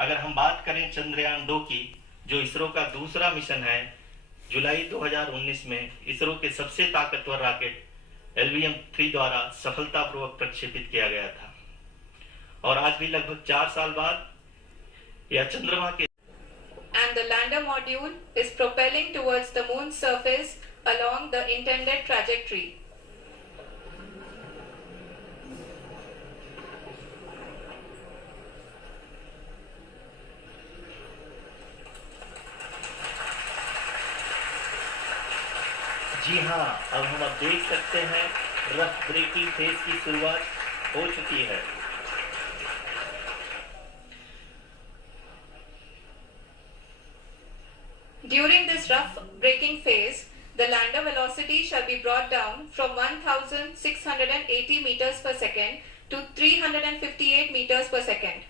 अगर हम बात करें चंद्रयान 2 की, जो इसरो का दूसरा मिशन है, जुलाई 2019 में इसरो के सबसे ताकतवर रॉकेट LVM-3 द्वारा सफलतापूर्वक प्रक्षेपित किया गया था। और आज भी लगभग 4 साल बाद यह चंद्रमा के and the lander module is propelling towards the moon's surface along the intended trajectory. जी हाँ, अब हम देख सकते हैं रफ ब्रेकिंग फेज की शुरुआत हो चुकी है। During this rough braking phase, the lander velocity shall be brought down from 1680 meters per second to 358 meters per second.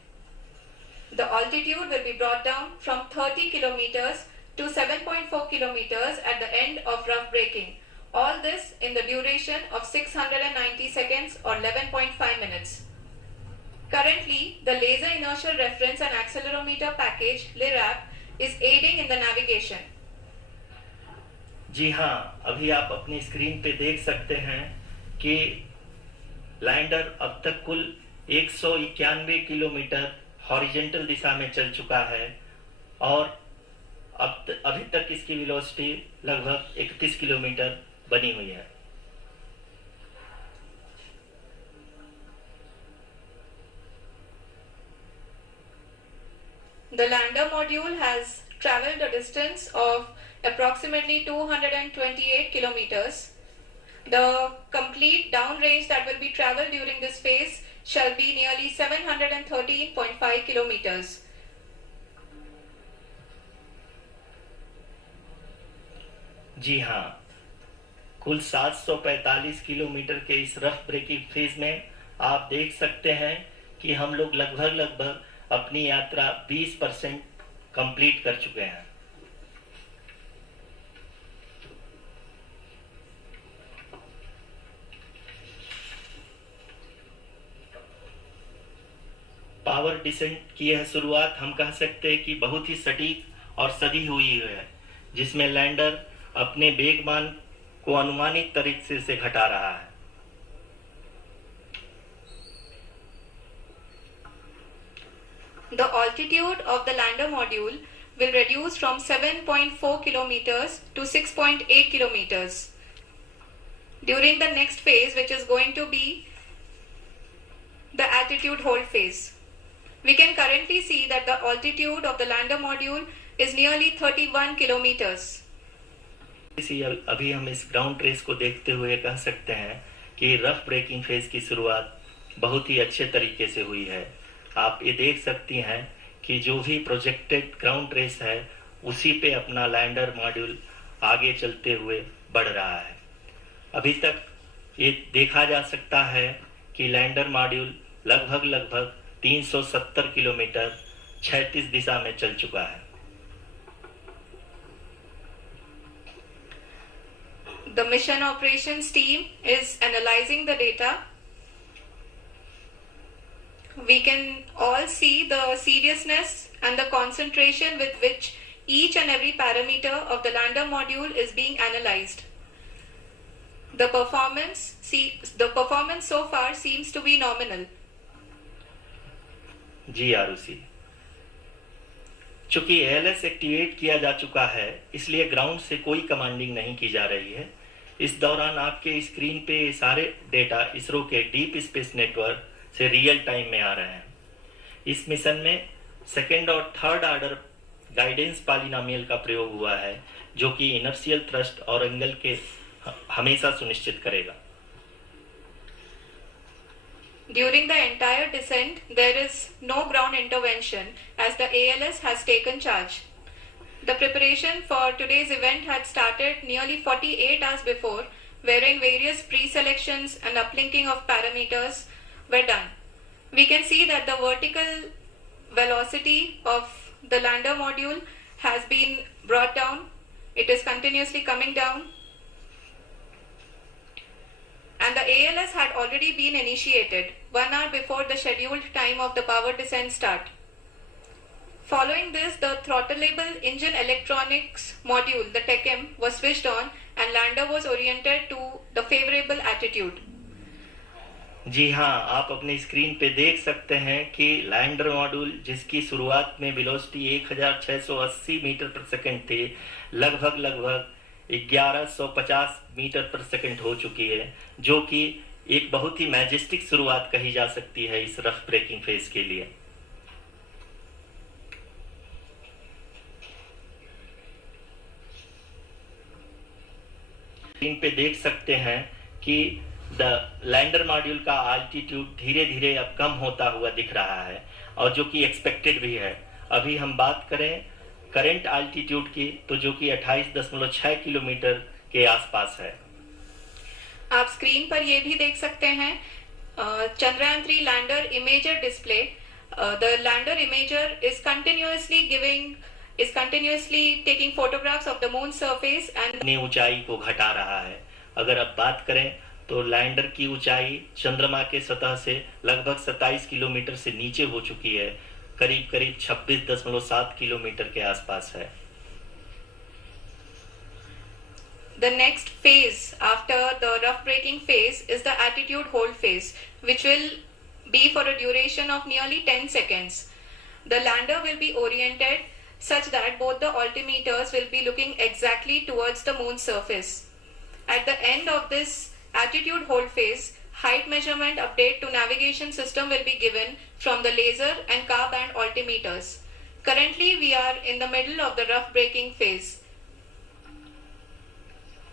The altitude will be brought down from 30 kilometers to 7.4 kilometers at the end of rough braking. All this in the duration of 690 seconds or 11.5 minutes. Currently, the Laser Inertial Reference and Accelerometer package (LIRAP) is aiding in the navigation. जी हाँ, अभी आप अपनी screen पे देख सकते हैं कि lander अब तक कुल 191 किलोमीटर हॉरिजेंटल दिशा में चल चुका है और अभी तक इसकी वेलोसिटी लगभग 31 किलोमीटर बनी हुई है। The lander module has traveled a distance of approximately 228 kilometers. The complete downrange that will be traveled during this phase shall be nearly 713.5 kilometers. जी हाँ, कुल 745 किलोमीटर के इस रफ ब्रेकिंग फेज में आप देख सकते हैं कि हम लोग लगभग अपनी यात्रा 20% कंप्लीट कर चुके हैं। पावर डिसेंट की यह शुरुआत हम कह सकते हैं कि बहुत ही सटीक और सधी हुई है, जिसमें लैंडर अपने वेगमान को अनुमानित तरीके से घटा रहा है। The altitude of the lander module will reduce from 7.4 kilometers to 6.8 kilometers. During the next phase, which is going to be the altitude hold phase, we can currently see that the altitude of the lander module is nearly 31 kilometers. अभी हम इस ground trace को देखते हुए कह सकते हैं कि रफ ब्रेकिंग फेज की शुरुआत बहुत ही अच्छे तरीके से हुई है। आप ये देख सकती हैं कि जो भी प्रोजेक्टेड ग्राउंड ट्रेस है उसी पे अपना लैंडर मॉड्यूल आगे चलते हुए बढ़ रहा है। अभी तक ये देखा जा सकता है कि लैंडर मॉड्यूल लगभग 370 किलोमीटर क्षैतिज दिशा में चल चुका है। The mission operations team is analyzing the data. We can all see the seriousness and the concentration with which each and every parameter of the lander module is being analyzed. The performance so far seems to be nominal. जी आरुषि, चूंकि ALS activate किया जा चुका है, इसलिए ground से कोई commanding नहीं की जा रही है। इस दौरान आपके स्क्रीन पे सारे डेटा इसरो के डीप स्पेस नेटवर्क से रियल टाइम में आ रहे हैं। इस मिशन में सेकेंड और थर्ड ऑर्डर गाइडेंस पॉलिनोमियल का प्रयोग हुआ है, जो कि इनर्शियल थ्रस्ट और एंगल के हमेशा सुनिश्चित करेगा। During the entire descent, there is no ground intervention as the ALS has taken charge. The preparation for today's event had started nearly 48 hours before, wherein various pre-selections and uplinking of parameters were done. We can see that the vertical velocity of the lander module has been brought down. It is continuously coming down. And the ALS had already been initiated 1 hour before the scheduled time of the power descent start. Following this, the throttleable engine electronics module, the TECM, was switched on and lander was oriented to the favorable attitude. जी हाँ, आप अपनी screen पे देख सकते हैं कि lander module जिसकी शुरुआत में वेलोसिटी 1680 मीटर पर सेकंड थी, लगभग 1150 मीटर पर सेकंड हो चुकी है, जो कि एक बहुत ही मैजेस्टिक शुरुआत कही जा सकती है इस रफ ब्रेकिंग फेज के लिए। स्क्रीन पे देख सकते हैं कि द लैंडर मॉड्यूल का आल्टीट्यूड धीरे धीरे अब कम होता हुआ दिख रहा है, और जो कि एक्सपेक्टेड भी है। अभी हम बात करें करंट आल्टीट्यूड की, तो जो कि 28.6 किलोमीटर के आसपास है। आप स्क्रीन पर ये भी देख सकते हैं Chandrayaan 3 lander imager display. The lander imager is continuously taking photographs of the moon surface and अपनी ऊंचाई को घटा रहा है। अगर अब बात करें तो लैंडर की ऊंचाई चंद्रमा के सतह से लगभग 27 किलोमीटर से नीचे हो चुकी है, करीब 26.7 किलोमीटर के आसपास है। The next phase after the rough braking phase is the attitude hold phase, which will be for a duration of nearly 10 seconds. The lander will be oriented such that both the altimeters will be looking exactly towards the moon's surface. At the end of this attitude hold phase, height measurement update to navigation system will be given from the laser and car band altimeters. Currently, we are in the middle of the rough braking phase.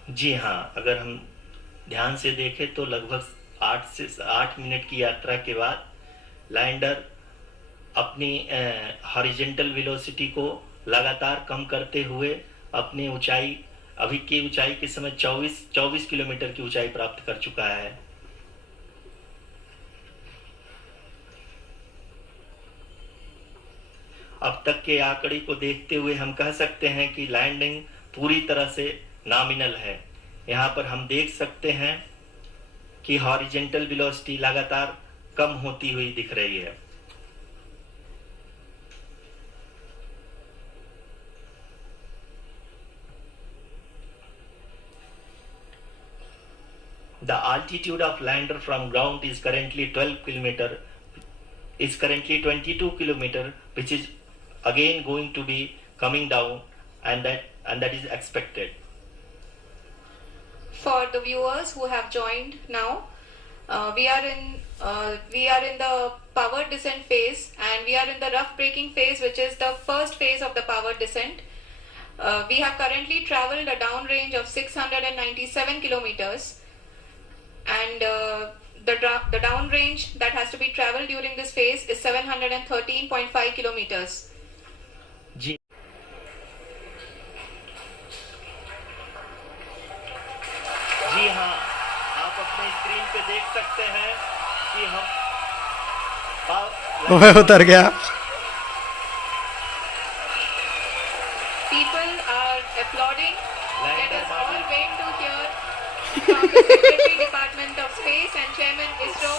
जी हाँ, अगर हम ध्यान से देखें तो लगभग 8 minute की यात्रा के बाद लैंडर अपनी हॉरिजॉन्टल वेलोसिटी को लगातार कम करते हुए अपनी ऊंचाई, अभी की ऊंचाई के समय 24 किलोमीटर की ऊंचाई प्राप्त कर चुका है। अब तक के आंकड़े को देखते हुए हम कह सकते हैं कि लैंडिंग पूरी तरह से नॉमिनल है। यहाँ पर हम देख सकते हैं कि हॉरिजॉन्टल वेलोसिटी लगातार कम होती हुई दिख रही है। The altitude of lander from ground is currently 22 kilometer, which is again going to be coming down, and that is expected. For the viewers who have joined now, we are in the power descent phase, and we are in the rough braking phase, which is the first phase of the power descent. We have currently traveled a downrange of 697 kilometers, and the downrange that has to be traveled during this phase is 713.5 kilometers. जी हाँ, आप अपने screen पे देख सकते हैं कि हम उतर गया। People are applauding. Let us all wait to hear from the Secretary Department of Space and Chairman ISRO,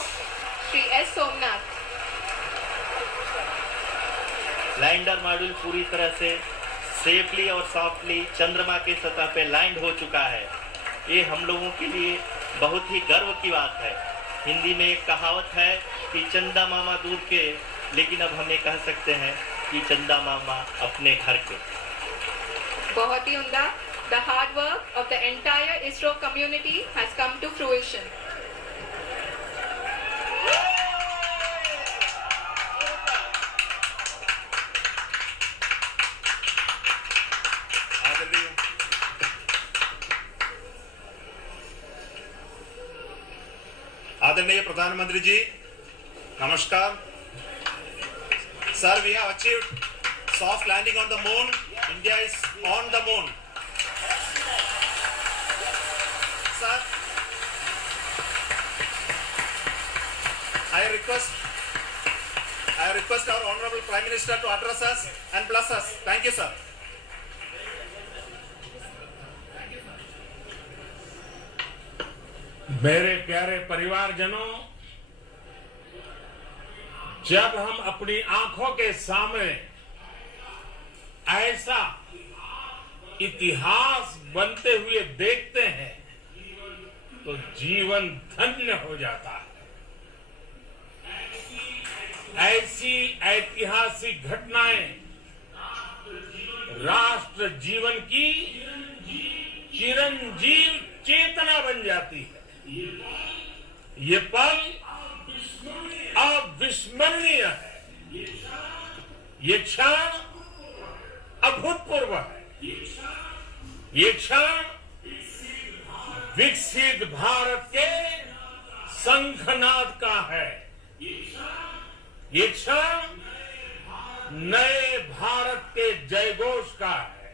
Shri S. Somnath. Lander module पूरी तरह से सेफली और सॉफ्टली चंद्रमा के सतह पे लैंड हो चुका है। ये हम लोगों के लिए बहुत ही गर्व की बात है। हिंदी में एक कहावत है कि चंदा मामा दूर के, लेकिन अब हम ये कह सकते हैं कि चंदा मामा अपने घर के। बहुत ही उम्दा। The hard work of the entire ISRO community has come to fruition. आदरणीय प्रधानमंत्री जी, नमस्कार। Sir, we have achieved soft landing on the moon. India is on the moon. Sir, I request our Honorable Prime Minister to address us and bless us. Thank you, sir. मेरे प्यारे परिवारजनों, जब हम अपनी आंखों के सामने ऐसा इतिहास बनते हुए देखते हैं तो जीवन धन्य हो जाता है। ऐसी ऐतिहासिक घटनाएं राष्ट्र जीवन की चिरंजीव चेतना बन जाती है। ये पल अविस्मरणीय है। ये क्षण अभूतपूर्व है। ये क्षण विकसित भारत के शंखनाद का है। ये क्षण नए भारत के जयघोष का है।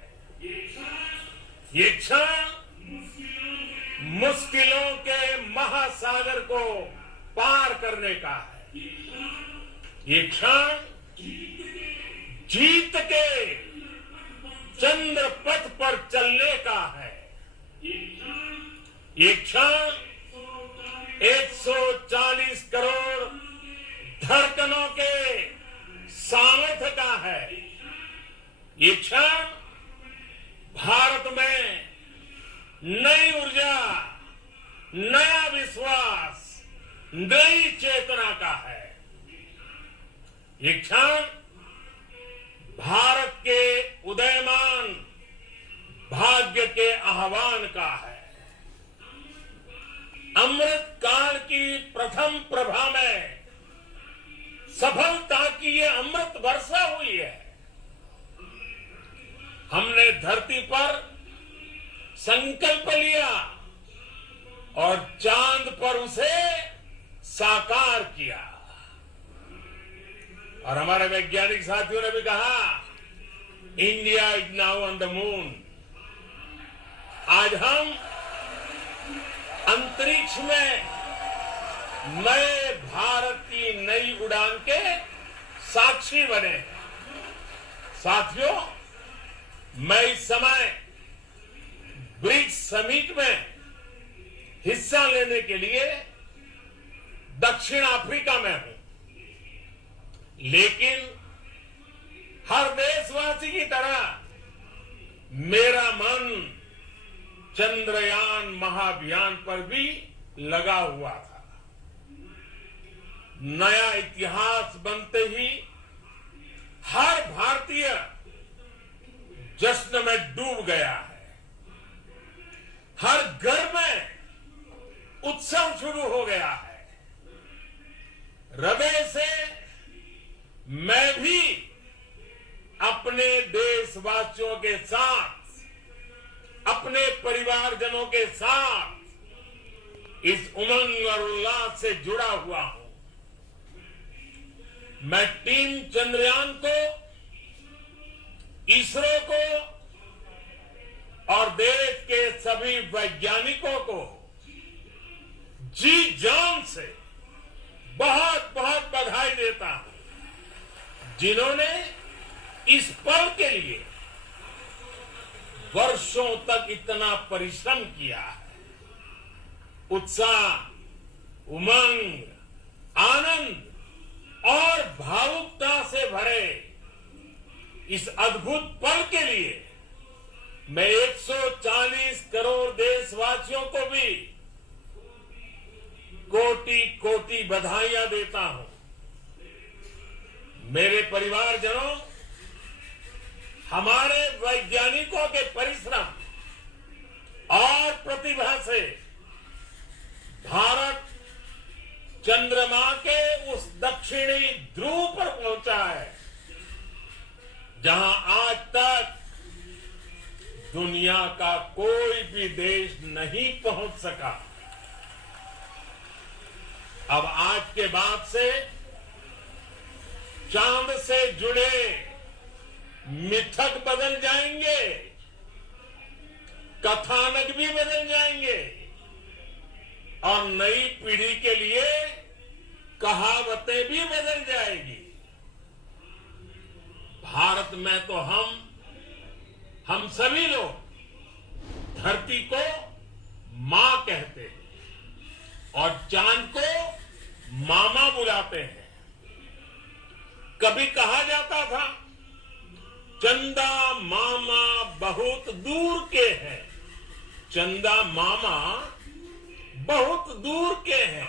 ये क्षण मुश्किलों के महासागर को पार करने का है। ये क्षण जीत के चंद्र पथ पर चलने का है। ये क्षण 140 करोड़ धड़कनों के सामर्थ्य का है। ये क्षण भारत में नई ऊर्जा, नया विश्वास, नई चेतना का है। ये क्षण भारत के उदयमान भाग्य के आह्वान का है। अमृत काल की प्रथम प्रभा में सफलता की ये अमृत वर्षा हुई है। हमने धरती पर संकल्प लिया और चांद पर उसे साकार किया। और हमारे वैज्ञानिक साथियों ने भी कहा, India is now on the moon. आज हम अंतरिक्ष में नए भारत की नई उड़ान के साक्षी बने। साथियों, मैं इस समय ब्रिक्स समिट में हिस्सा लेने के लिए दक्षिण अफ्रीका में हूं, लेकिन हर देशवासी की तरह मेरा मन चंद्रयान महाअभियान पर भी लगा हुआ था। नया इतिहास बनते ही हर भारतीय जश्न में डूब गया है। हर घर में उत्सव शुरू हो गया है। हृदय से मैं भी अपने देशवासियों के साथ, अपने परिवारजनों के साथ इस उमंग और उल्लास से जुड़ा हुआ हूं। मैं टीम चंद्रयान को, इसरो को और देश के सभी वैज्ञानिकों को जी जान से बहुत बहुत बधाई देता हूं, जिन्होंने इस पल के लिए वर्षों तक इतना परिश्रम किया है। उत्साह, उमंग, आनंद और भावुकता से भरे इस अद्भुत पल के लिए मैं 140 करोड़ देशवासियों को भी कोटि कोटि बधाइयां देता हूं। मेरे परिवारजनों, हमारे वैज्ञानिकों के परिश्रम और प्रतिभा से भारत चंद्रमा के उस दक्षिणी ध्रुव पर पहुंचा है, जहां आज तक दुनिया का कोई भी देश नहीं पहुंच सका। अब आज के बाद से चांद से जुड़े मिथक बदल जाएंगे, कथानक भी बदल जाएंगे और नई पीढ़ी के लिए कहावतें भी बदल जाएगी। भारत में तो हम सभी लोग धरती को मां कहते हैं और चांद को मामा बुलाते हैं। कभी कहा जाता था चंदा मामा बहुत दूर के हैं। चंदा मामा बहुत दूर के हैं।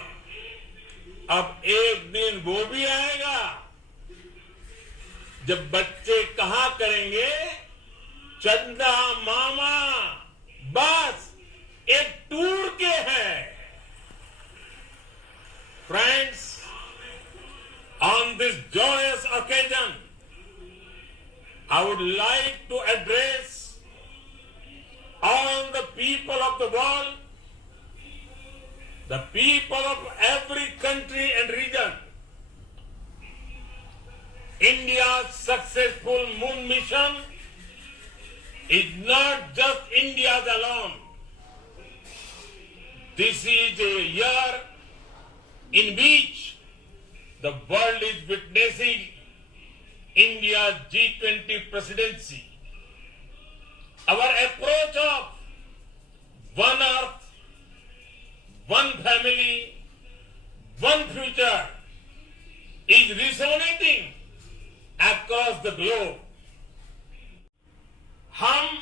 अब एक दिन वो भी आएगा जब बच्चे कहा करेंगे, चंदा मामा बस एक टूर के हैं। Friends, on this joyous occasion, I would like to address all the people of the world, the people of every country and region. India's successful moon mission is not just India's alone. This is a year in which the world is witnessing India's G20 presidency. Our approach of one earth, one family, one future is resonating across the globe. हम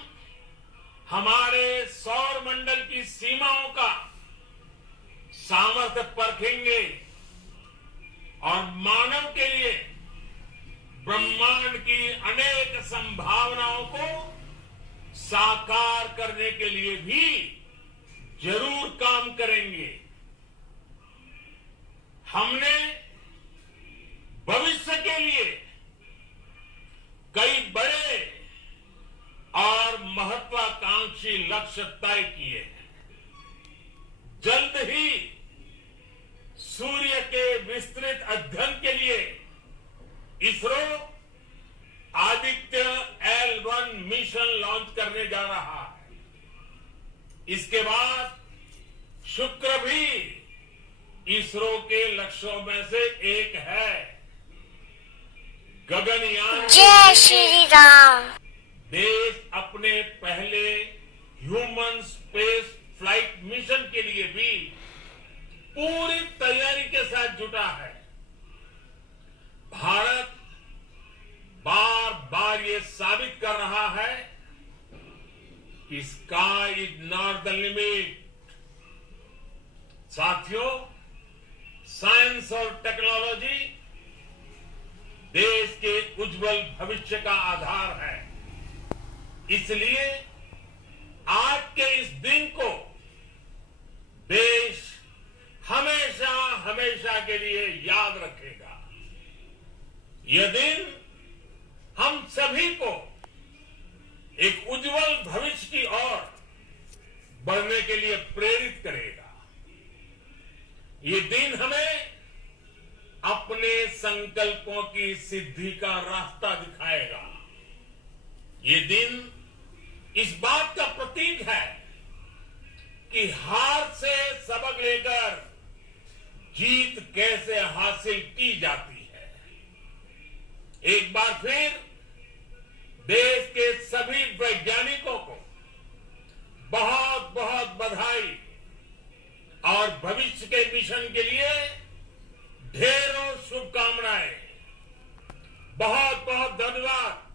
हमारे सौर मंडल की सीमाओं का सामर्थ्य परखेंगे और मानव के लिए ब्रह्मांड की अनेक संभावनाओं को साकार करने के लिए भी जरूर काम करेंगे। हमने भविष्य के लिए कई बड़े और महत्वाकांक्षी लक्ष्य तय किए हैं। जल्द ही सूर्य के विस्तृत अध्ययन के लिए ISRO Aditya L1 mission launch करने जा रहा है। इसके बाद शुक्र भी इसरो के लक्ष्यों में से एक है। गगनयान जय श्री राम। देश अपने पहले ह्यूमन स्पेस फ्लाइट मिशन के लिए भी पूरी तैयारी के साथ जुटा है। भारत बार बार ये साबित कर रहा है कि sky is not the limit. साथियों, साइंस और टेक्नोलॉजी देश के उज्जवल भविष्य का आधार है। इसलिए आज के इस दिन को देश हमेशा हमेशा के लिए याद रखेगा। यह दिन हम सभी को एक उज्जवल भविष्य की ओर बढ़ने के लिए प्रेरित करेगा। ये दिन हमें अपने संकल्पों की सिद्धि का रास्ता दिखाएगा। ये दिन इस बात का प्रतीक है कि हार से सबक लेकर जीत कैसे हासिल की जाती है। एक बार फिर देश के सभी वैज्ञानिकों को बहुत बहुत बधाई और भविष्य के मिशन के लिए ढेरों शुभकामनाएं। बहुत बहुत धन्यवाद।